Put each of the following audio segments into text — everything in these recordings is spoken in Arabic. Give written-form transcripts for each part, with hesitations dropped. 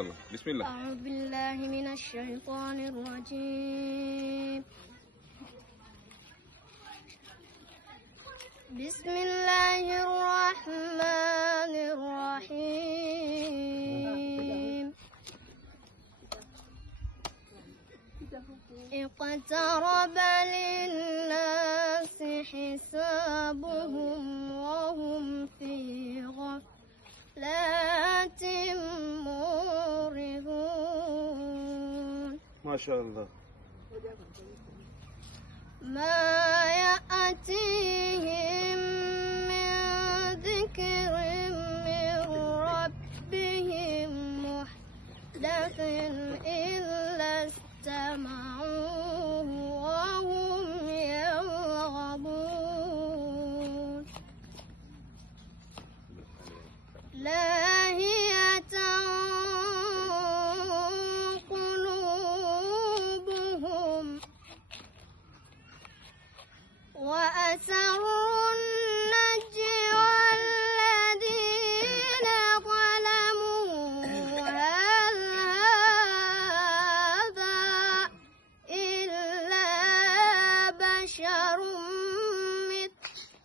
يلا بسم الله. أعوذ بالله من الشيطان الرجيم. بسم الله الرحمن الرحيم. اقترب للناس حسابهم وهم في غفلة معرضون. ما شاء الله. ما يأتيهم من ذكر من ربهم محدث إلا استمعوه وهم يلعبون. لاهية قلوبهم وأسروا النجوى الذين ظلموا هل هذا إلا بشر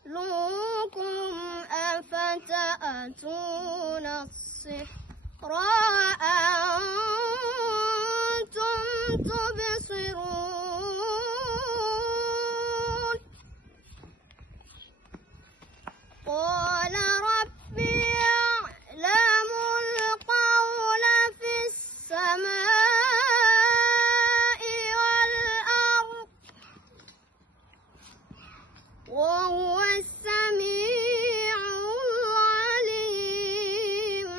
مثلكم أفتأتون السحر وأنتم تبصرون. قال ربي يعلم القول في السماء والأرض وهو السميع العليم.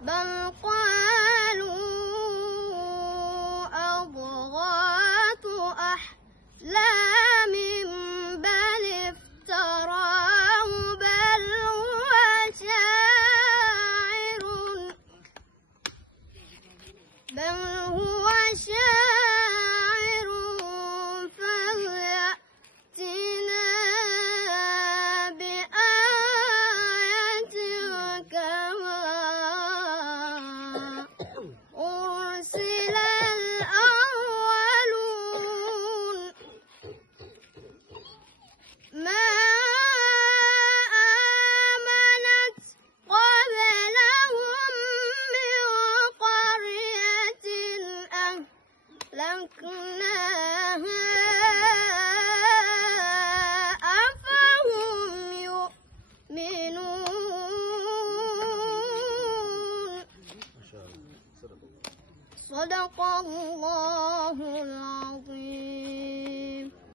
بل قالوا أضغاث أحلام بل افتراه بل هو شاعر فليأتنا بآية كما أرسل الأولون. ما آمنت قبلهم من قرية أهلكناها أفهم يؤمنون. صدق الله العظيم.